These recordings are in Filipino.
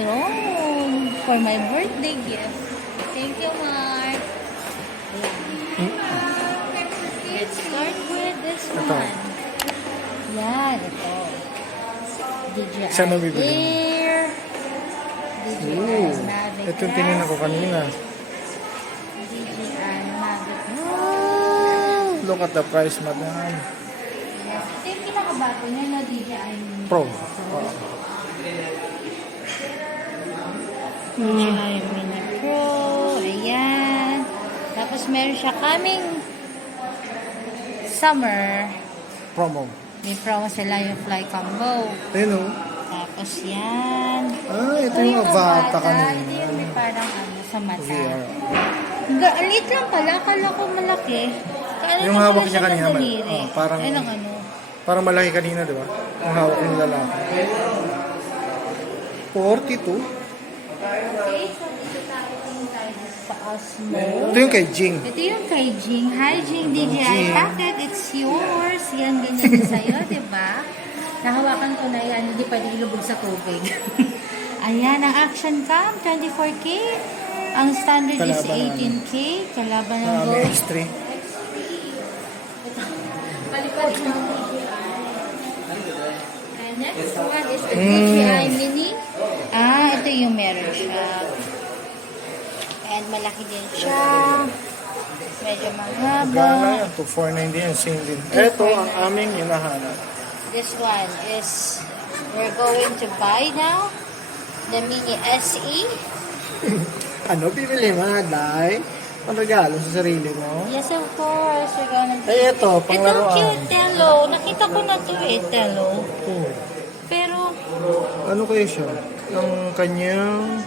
drone for my birthday gift. Thank you, Mark. Let's start with this one. Yan, ito. DJI Saan nabibili? Air. DJI Mavic. Ito yung tinignan ko kanina. DJI Mavic. Look at the price, madam. Ito yung pinakabago niya na DJI Pro. DJI Mini Pro. Ayan. Tapos meron siya coming summer. Promo. May promo sila yung fly combo. Ayun o. Tapos yan. Ito yung Avata kanina. Ito yung may parang sa mata. VR. Alit lang pala. Akala ko malaki. Yung hawak niya kanina, parang, parang malaki kanina, di ba? Yung hawak ng lalaki. 42? Okay, so dito tayo sa Osmo. Ito yung kay Jing. Ito yung kay Jing. Hi, Jing. DJI Packet. It's yours. Yan, ganyan din sa'yo, diba? Nahawakan ko na yan. Hindi pa ilubog sa tubig. Ayan, ang action cam, 24K. Ang standard is 18K. Kalaban ng Go. X3. Palipad ng DJI. And next one is the DJI Mini. Ito yung meron siya. And malaki din siya. Medyo mahaba. Gana yan. 2,490 yan. Same din. Ito ang aming hinahanap. This one is, we're going to buy now. The Mini SE. Ano bibili mo, Day? Ang regalo sa sarili mo? Yes, of course. We're gonna Ay, ito, panglaruan. Ito cute, Tello. Nakita ko na to Tello. Oh. Pero, Ano kayo siya? Ang kanyang...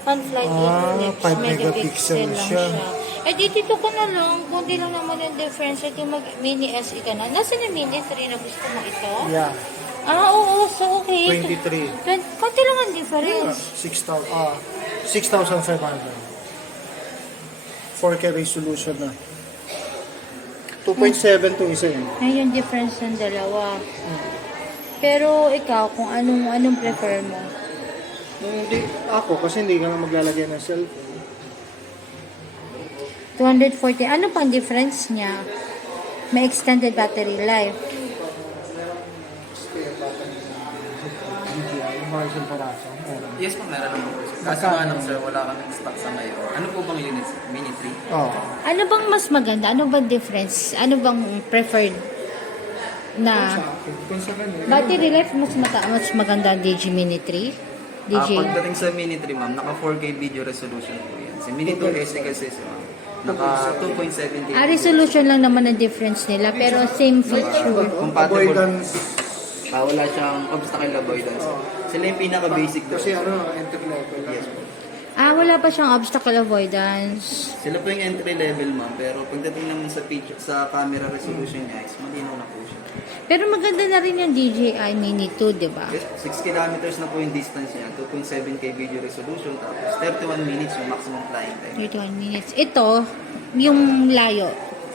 Fun-flight 5 megapixel lang siya. Eh, dito ko na lang. Kundi lang naman yung difference. Ito yung Mini SE ka na. Nasaan yung Mini 3 na gusto mo ito? Yeah. Oo. So, okay. 23. Kunti lang ang difference. 6,500. 4K resolution na. 2.7 to isa yun. Ay, yung difference ng dalawa. Pero ikaw, kung anong prefer mo? Hindi, ako kasi hindi ka na maglalagay ng cellphone. 240. Ano pang difference niya? May extended battery life. Margin paraso. Yes po, meron naman po. Kaso nga lang sir, wala kami stock sa ngayon. Ano po bang units? Mini 3? Oh. Ano bang mas maganda? Ano bang difference? Ano bang preferred na Kung sa kanya. battery life mas maganda ang DJI Mini 3? Pagdating sa Mini 3 ma'am, naka 4K video resolution po yan. Si Mini 2 SE kasi ma'am, naka 2.7K. Resolution lang naman ang difference nila pero same feature. Compatible. Avoidance. Wala siyang obstacle avoidance. Sila yung pinaka-basic doon. Kasi entry level. Yes po. Wala pa siyang obstacle avoidance. Sila po yung entry level ma'am, pero pagdating naman sa picture, sa camera resolution niya, is malinaw na po siya. Pero maganda na rin yung DJI Mini 2, di ba? Yes, 6 kilometers na po yung distance niya, 2.7K video resolution, tapos 31 minutes yung maximum flying time. 31 minutes. Ito, yung layo.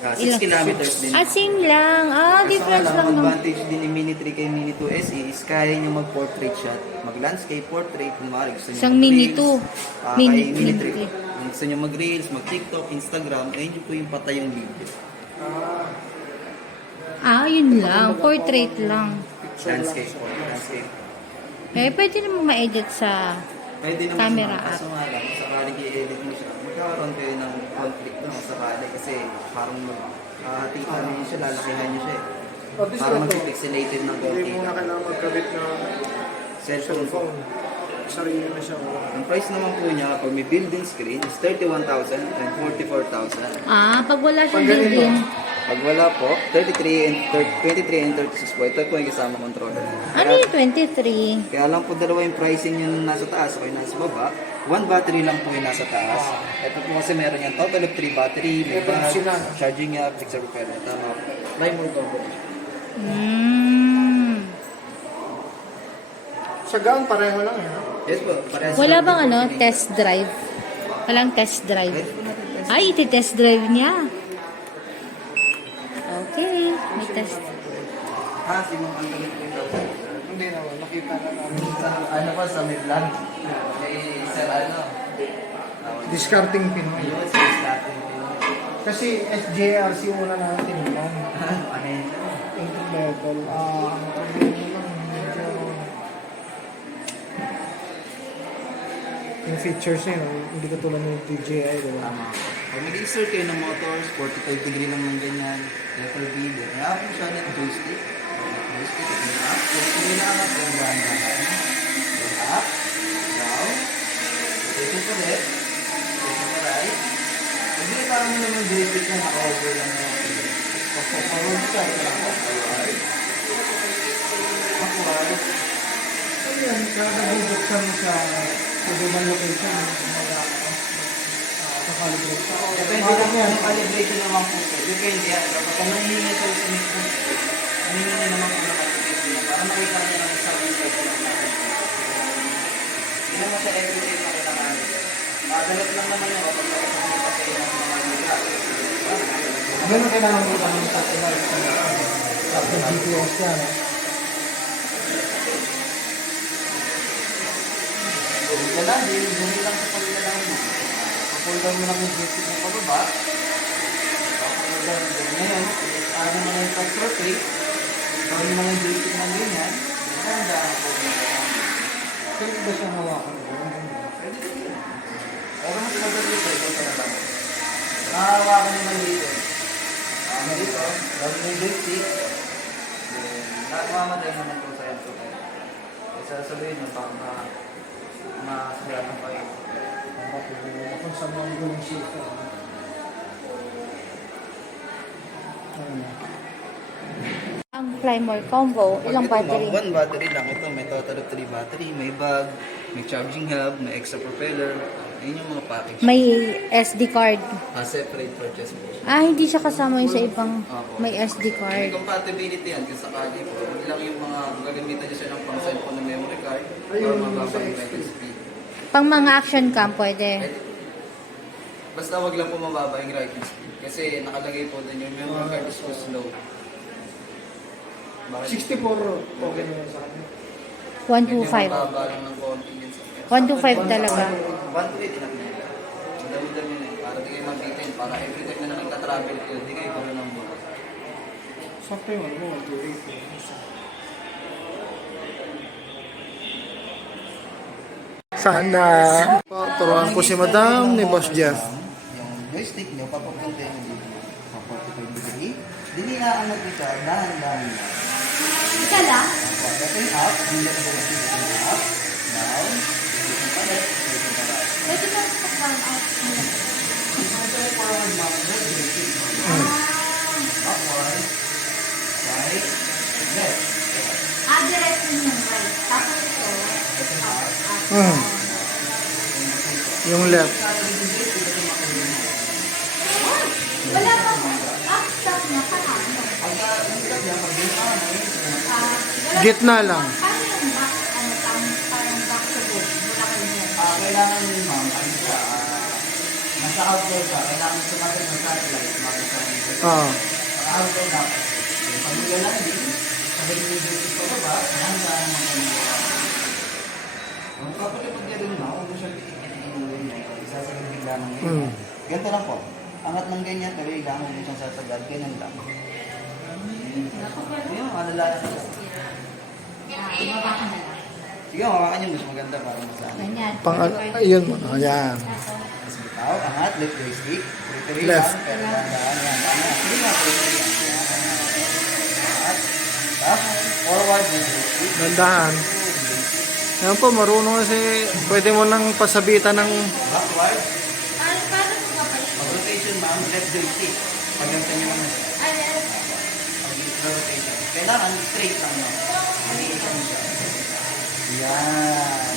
6 Ilang- kilometers din. Same lang. Difference lang. Ang No? advantage din ni Mini 3 kay Mini 2 SE is kaya niyo mag-portrait shot, mag-landscape portrait, kung maaari gusto niyo Isang Mini 2. Mini, Mini Mini 3. 3. Kung gusto niyo mag-reels, mag-TikTok, Instagram, ayun yung po yung patayong video. Yun lang. Portrait lang. Landscape po, landscape. Pwede naman ma-edit sa Pwede naman camera siya, app. kaso nga lang, kung sakaling i-edit mo siya, magkakaroon kayo ng conflict doon kung sakali kasi parang hatikan niyo siya, lalakihan niyo siya eh. Parang mag-pixelated ng Hindi konti. mo na kailangan magkabit na Cellphone po. cellphone. Sarili na siya. Ang price naman po niya kapag may built-in screen is 31,000 and 44,000. Pag wala siyang Pag ganito, built-in. Pag wala po, 23 and 36 po. Ito po yung kasama controller. Ano yung 23? Kaya lang po dalawa yung pricing yung nasa taas o yung nasa baba. One battery lang po yung nasa taas. Ito po kasi meron yung total of 3 battery, may bag, charging niya, fixer repair. Tama po. Try mo ito. Sa gaan, pareho lang eh. Yes po. Parehas Wala lang bang po po. test drive? Walang test drive. Pwede po natin test. Iti-test drive niya. Okay. May test. Sige, ang galit po yung Hindi naman. nakikita na namin. Ano pa sa may vlog? May sir ano? Discarding Pinoy. Ayun, sa starting Pinoy. Kasi SJRC una natin yan. Ano yun? Entry level. Ang problema lang, medyo... Yung features niya, hindi ka tulad ng DJI, di ba? Tama. Pag mag-insert kayo ng motors, 45 degree lang ng ganyan, letter B, kaya po siya ng joystick. Joystick, ito yung up. So, ito yung up, yung ganda. Yung up, down, rotation pa left, rotation pa right. Hindi parang mo naman joystick na naka-over lang na pag-forward siya, ito lang forward. Backward. So yan, kada bubuksan mo sa ibang location, nakalibrate ka. Depende lang yan, ang calibration naman po ito. Depende yan. Kapag nangihingi ito sa mismo, nangihingi naman po ng application niya para makita niya ng isang inspection ng natin. Hindi naman siya everyday na kailangan. Madalat lang naman yung kapag nakapagpunta sa iyo ng mga lugar. Ganun kailangan mo lang yung satellite sa GPS yan. Wala, hindi lang sa paglalang mo. Kapag mo lang yung basic ng pababa, kapag ngayon, ano mo na yung pag-rotate, gawin mo lang yung basic ng ganyan, ganda ako. Pwede ba siyang hawakan? Pwede din yun. Pero mas madali ito, ito na lang. Nakahawakan naman dito. Dito, gawin mo yung basic, nakamatay naman ito sa ito. Kaya sasabihin mo, baka masagatan pa yun. Kung saan mo ang gulong shift. Ang Plymore combo, ilang battery? One battery lang. Ito may total of 3 battery, may bag, may charging hub, may extra propeller. Ayun yung mga package. May SD card. Separate purchase po. Hindi siya kasama yung sa ibang Opo. may SD May card. compatibility yan kung sakali po. Huwag lang yung mga gagamitan niya siya ng pang cellphone na memory card para mababa yung metal speed. Pang mga action cam, pwede. Basta wag lang po mababa yung writing speed. Kasi nakalagay po din yung memory card is too slow. Bakit? 64, okay na yun sa akin. 125. Mababa lang ng konti din sa 125 talaga. 128 na pinila. Madami-dami na yun. Para di kayo mag-retain. Para every time na nagka-travel kayo, di kayo gano'n ng bukas. Sakto yung ano mo, 128. Sana. Turuan ko si Madam ni Boss Jeff. Yung joystick nyo, papapunta yung dito. Papapunta degree. Dinilaan mo ito, dahan-dahan lang. Isa lang? Ito yung up, hindi na joystick. Ito yung up, down, ito pa left, ito pa right. Pwede ba sa farm out? Ito yung forward mount, joystick. Backward, right, left. Diretso yung right. Tapos ito, Yung left. wala bang stop na paano? Gitna lang. Paano yung back, parang back to good? Wala kayo dyan. Kailangan yun, ma'am, ano siya, nasa outdoor ka, kailangan sumagot ng satellite, Ah. outdoor dapat. Pag nag-landing, sabay mo yung basic pa baba, hanggang mga ang kapalipag niya rin na, huwag mo siya isasagad bigla ng ganyan. Ganito lang po. Angat ng ganyan, pero ilang mo siyang sasagad, ganyan lang. Ayun, alala siya. Ibaba ka na lang. Sige, makakan yun, mas maganda para mas lang. Ganyan. Ayun mo. Ayan. Mas bitaw, angat, left joystick, rotary Left. lang, pero dahan-dahan yan. Sige nga, rotary lang. Angat, tap, forward, left joystick. Dandahan. Ayan po, marunong kasi pwede mo nang pasabitan ng... Backward, Paano mo kapalik? pag-rotation ma'am, left joystick. Pag-gantan nyo muna. Pag-rotation. Kailangan straight lang no? Mag-iikot mo siya. Yan.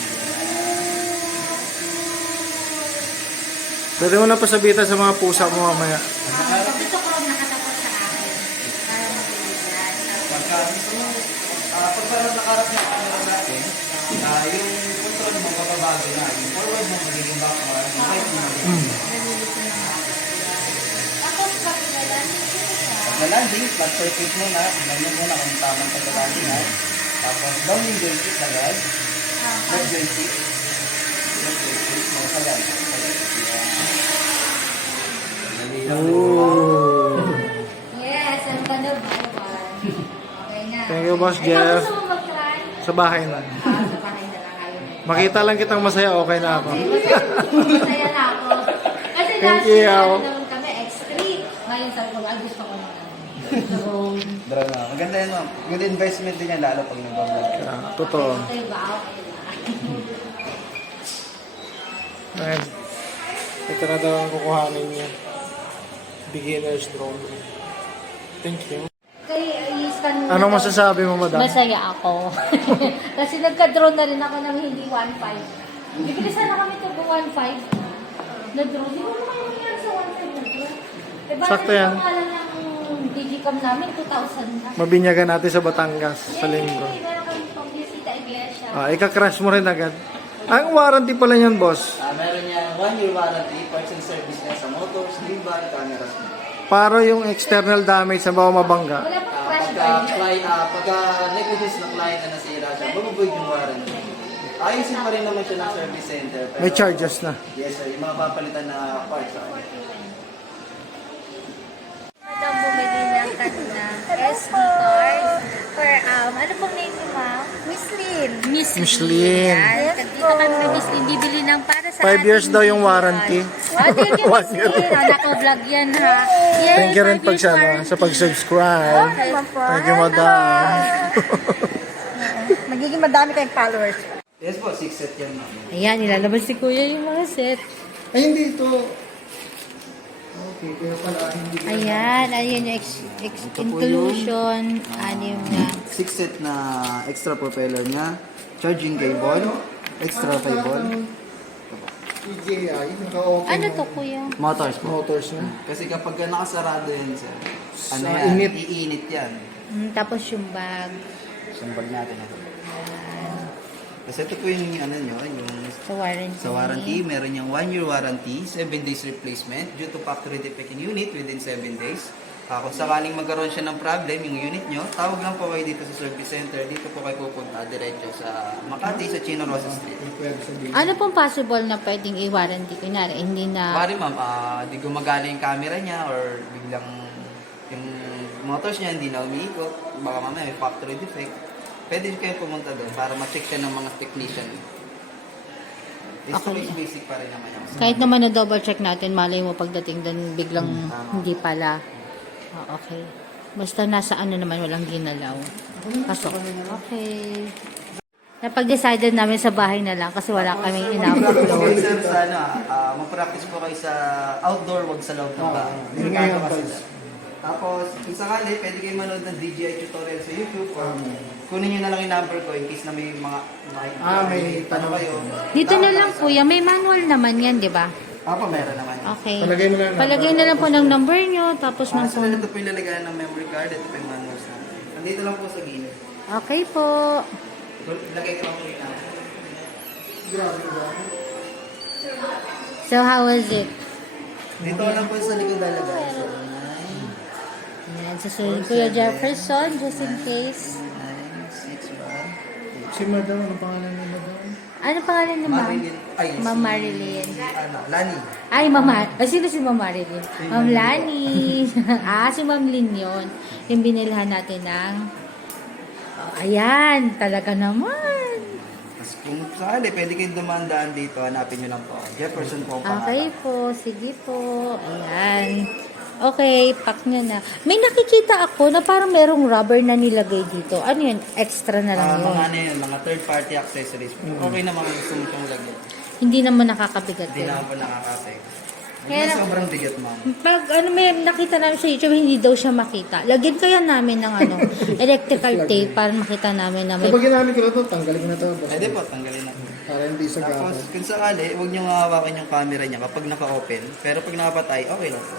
Pwede mo na pasabitan sa mga pusa mo mamaya. Gusto ko nakatapos sa akin. Para mabilisan. Pagka gusto mo, pag parang nakarap niya ang camera natin, yung control mo mababago na. Yung forward mo magiging backward, yung right mo magiging Nalilito na nga. Tapos pag nalanding siya. pag na-landing, flat surface muna, tignan nyo muna kung tamang pag-landing ha. Tapos, down yung joystick agad. Left joystick. Left joystick. Agad. Dali lang. Yes, ang ganda ba? Okay na. Thank you, Boss Ikaw Jeff. gusto mo mag-try? Sa bahay na. Sa bahay na lang ayaw na. Makita lang kitang masaya, okay na ako. Masaya na ako. Kasi Thank last year, you. ano naman kami, X3. Ngayon sabi ko, ay gusto ko na. Draw na. Maganda yan, ma'am. Good investment din yan, lalo pag nag-vlog ka. Totoo. Okay ba? Okay ba? Ayan. Ito na daw ang kukuhanin niya. Beginner's drone. Thank you. Kaya i-scan mo na Anong daw. masasabi mo, madam? Masaya ako. Kasi nagka-drone na rin ako ng hindi 1.5. Bibili sana kami ito po 1.5 na drone. Hindi mo naman yung yan sa 1.5 na drone. Diba, Sakto yan. Ang pangalan ng digicam namin, 2,000 na. Mabinyagan natin sa Batangas, sa linggo. Meron kami pang bisita iglesia. Ika-crash mo rin agad. Ang warranty pala niyan, boss. Meron niya 1-year warranty, parts and service niya sa motors, liban, cameras niya. Para yung external damage sa bawang mabangga. Wala pang crash guard. Pagka negligence ng client na nasira siya, bumaboy yung warranty. Ayusin pa rin naman siya ng service center. Pero, May charges na. Yes sir, yung mga papalitan na parts. Madam bumili ng kanina SD card for, ano pong name niyo, ma'am? Miss Lynn. Miss Lynn. Yan. Dito kami kay Miss Lynn, bibili ng para sa 5 years ating daw yung video. warranty. Thank you, Miss 1 year. Lynn. Naka-vlog yan, ha? Yes, Thank you rin 5 pag years sa, warranty. sa pag-subscribe. Okay. Thank you, madam. Magiging madami kayong followers. Yes po, 6 set yan ma'am. Ayan, nilalabas si Kuya yung mga set. Ay, hindi ito. Okay, kaya pala hindi. Ayan, ayan yung inclusion, anim na. 6 set na extra propeller niya, charging cable, extra cable, DJI, naka-open. Ano to, Kuya? motors po. Motors na. Kasi kapag nakasarado yan sir, ano Sa yan, init. iinit yan. Tapos yung bag. Sambag natin yan. Kasi ito po yung ano nyo, yung Sa warranty. sa warranty, meron niyang 1-year warranty, 7 days replacement due to factory defect in unit within 7 days. Kung sakaling magkaroon siya ng problem, yung unit nyo, tawag lang po kayo dito sa service center. Dito po kayo pupunta diretso sa Makati, sa Chino Rosa Street. Ano pong possible na pwedeng i-warranty? Kunyari, hindi na... Pari ma'am, di gumagana yung camera niya or biglang yung motors niya hindi na umiikot, baka mamaya may factory defect. Pwede kayo pumunta doon para ma-check siya ng mga technician. Okay. Basic pa rin naman yung Kahit naman na double check natin, malay mo pagdating doon biglang hindi pala. Okay. Basta nasa ano naman, walang ginalaw. Pasok. Okay. Napag-decided namin sa bahay na lang kasi wala kaming Practice enough. kayo sir sa ano, mag-practice po kayo sa outdoor, wag sa loob ng bahay. Delikado kasi sir. Tapos, kung sakali, pwede kayo manood ng DJI tutorial sa YouTube or kunin nyo na lang yung number ko in case na may mga may tanong kayo. Dito na lang, Kuya. May manual naman yan, di ba? Apo, meron naman. Okay. Palagay mo lang. Palagay na lang po ng number nyo, tapos ng So, phone. ito po yung lalagayan ng memory card, ito po yung manuals namin. Nandito lang po sa gilid. Okay po. Lagay ko lang po yung number. So, how was it? Dito lang po sa likod lalagay. So, Ayan, susunod Kuya Jefferson, just in case. 9, 6, 1. Si madam, ano pangalan ni madam? Ano pangalan ni Ma'am? Marilyn. Ay, Ma'am Marilyn. Lani. Ay, sino si Ma'am Marilyn? Ma'am Lani. Si Ma'am Lynn yun. Yung binilhan natin ng... ayan, talaga naman. Tapos kung sakali, pwede kayong dumandaan dito, hanapin nyo lang po. Jefferson po ang Okay pangalan. po, sige po. Ayan. Okay, pack nyo na. May nakikita ako na parang merong rubber na nilagay dito. Ano yun? Extra na lang yun. Mga ano yun, mga third-party accessories. Okay naman kung gusto mo siyang lagyan. Hindi naman nakakabigat Hindi yun. naman po nakakasek. Kaya Hindi lang- sobrang bigat, ma'am. Pag may nakita namin sa YouTube, hindi daw siya makita. Lagyan kaya namin ng electrical tape para makita namin na may... Kapag ginamit ko na ito, tanggalin ko na ito. Pwede po, tanggalin na. Para hindi sa Tapos, gapon. kung sakali, huwag nyo hawakan yung camera niya kapag naka-open. Pero pag nakapatay, okay lang po.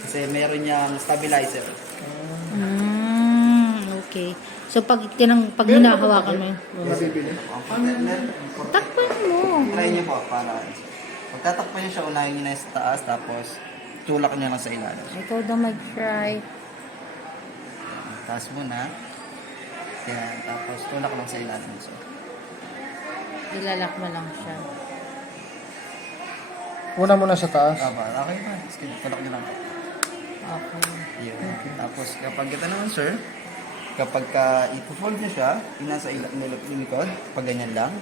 Kasi meron niyang stabilizer. Okay. So, pag hinahawakan mo yun, Nabibili. takpan mo. Try niyo po para pagtatakpan niyo siya, unahin niyo na sa taas, tapos tulak niyo lang sa ilalim. Ikaw daw mag-try. Taas muna. Yan, tapos tulak lang sa ilalim, sir. Ilalak mo lang siya. Una muna sa taas. Okay ba? Sige, tulak nyo lang po. Okay. Yun. Tapos kapag ito naman, sir, kapag ka i-fold nyo siya, yung nasa likod, pag ganyan lang.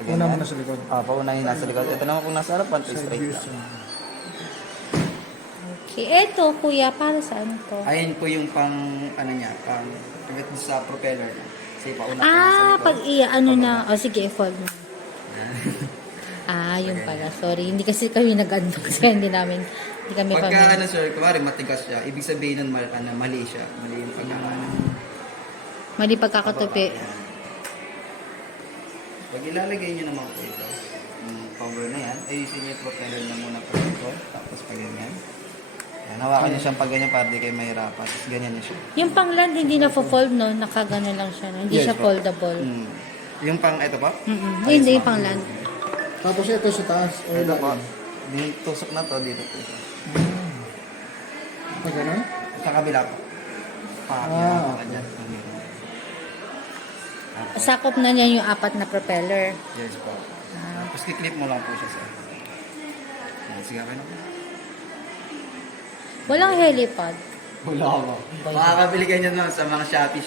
Pag Una ganyan. muna sa likod. Paunahin nasa likod. Ito naman kung nasa harapan, to straight lang. Okay, eto kuya, para saan to? Ayan po yung pang, ano niya, pang, pagkat sa propeller niya. Kasi pauna po nasa likod. Pag ano na, sige, fold mo. Yun pala. Sorry, hindi kasi kami nag-ano kasi hindi kami Pagka familiar. ano sir, kumari matigas siya, ibig sabihin nun mali siya. Mali yung pagkakaano. Mali pagkakatupi. Pag ilalagay nyo naman po ito, yung cover na yan, ayusin nyo yung propeller na muna pa ito, tapos pag ganyan. Yan, hawakan nyo siyang pag ganyan para di kayo mahirapan. Tapos ganyan nyo siya. Yung pang-land hindi na fold no? Nakagano lang siya. No? Hindi Yes, siya po. foldable. Yung pang, ito pa? Hindi yung pang-land. Tapos ito sa taas. O Ito po. ilalim. Yung tusok na to, dito po siya. Pag gano'n? Sa kabila po. Okay. Sakop na niya yung 4 na propeller. Yes po. Tapos kiklip mo lang po siya sir. Yan, sige ka na po. Walang helipad. Wala ko. Makakabili kayo nyo sa mga Shopee.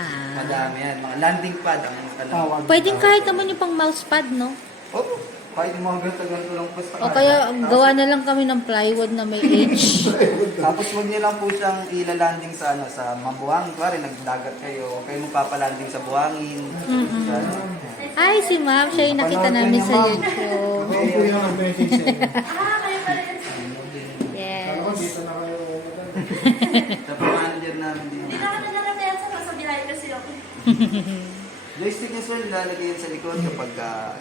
Ah. Madami yan. Mga landing pad. Ang Tawag. Pwedeng kahit naman yung pang mousepad, no? Oo. Kahit yung mga ganito lang po sa O kaya gawa na lang kami ng plywood na may edge. Tapos huwag niyo lang po siyang ilalanding sa sa mga buhangin. Kuwari, nagdagat kayo. Kayo magpapalanding sa buhangin. Sa, Ay, si ma'am, siya yung nakita namin sa YouTube. Ako po yung nag-message sa inyo. Yes. Ako, dito na kayo. sa manager namin din. Hindi na kami nakatayan sa nasa bilahe kasi ako. Joystick niya sir, ilalagay yun sa likod kapag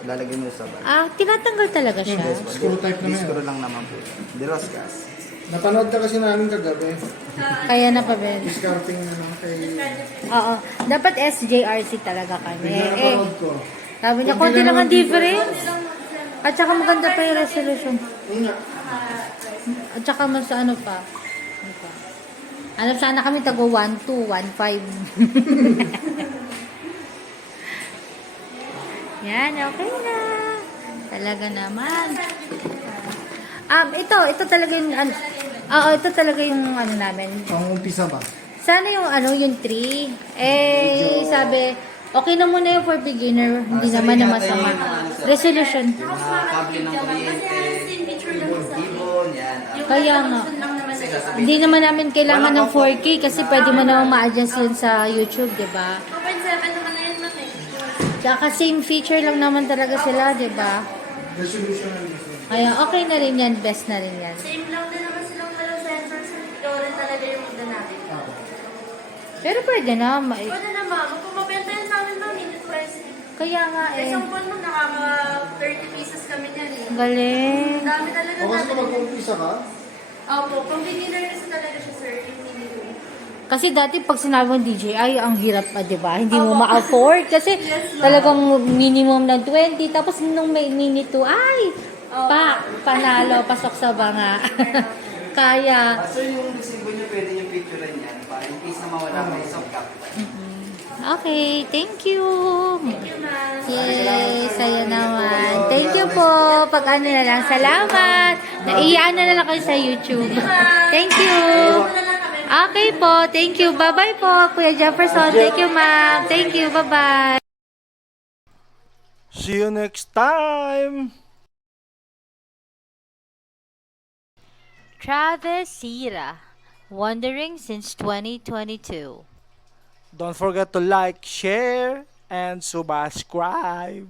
ilalagay mo sa bag. Tinatanggal talaga siya. Screw type naman yan. Screw lang naman po. Diroscas. Napanood ka kasi namin kagabi. Kaya na pa, Ben. Discarding na lang kay... Oo. Dapat SJRC talaga kami. Bigla napanood ko. Sabi niya, konti lang ang difference. At saka maganda pa yung resolution. Una. At saka mas ano pa. Ano sana kami tago 1.2, 1.5. Yan, okay na. Talaga naman. Ito talaga yung ito talaga yung ano namin. Pang umpisa ba? Sana yung yung 3. Sabi, okay na muna yung for beginner. Hindi naman na masama. Resolution. Yung mga kable ng kuryente, ibon, yan. Kaya nga. Kasi sasabihin, Hindi naman namin kailangan ng 4K kasi pwede mo naman ma-adjust yun sa YouTube, di ba? 2.7 naman na yun man eh. Tsaka same feature lang naman talaga sila, di ba? Resolution na dito. Kaya okay na rin yan, best na rin yan. Same lang din naman silang walang sensors. Ikaw rin talaga yung magdanapin. Pero pwede na. Pwede na ma'am. Kung mabenta yan sa amin ma'am, minute price. Kaya nga Sa isang buwan mo, nakaka 30 pieces kami niyan eh. Galing. Ang dami talaga O kasi natin. kapag umpisa ka, Opo, pang beginner kasi talaga siya sir. Yung minute. Kasi dati pag sinabi mong DJI, ang hirap pa, di ba? Hindi mo ma-afford. Kasi talagang minimum ng 20. Tapos nung may mini 2, ay, panalo, pasok sa banga. Kaya, sir, yung resibo niyo, pwede yung picture yan. Para in case na mawala kayo sa cap. okay, thank you. Thank you ma'am. Yay, saya naman. Thank you po. Pag ano na lang, salamat. Naiyan na lang kayo sa YouTube. Thank you. Okay po, thank you. Bye-bye po, Kuya Jefferson. Thank you, ma'am. Thank you, bye-bye. see you next time! Travis Sira, wondering since 2022. Don't forget to like, share, and subscribe.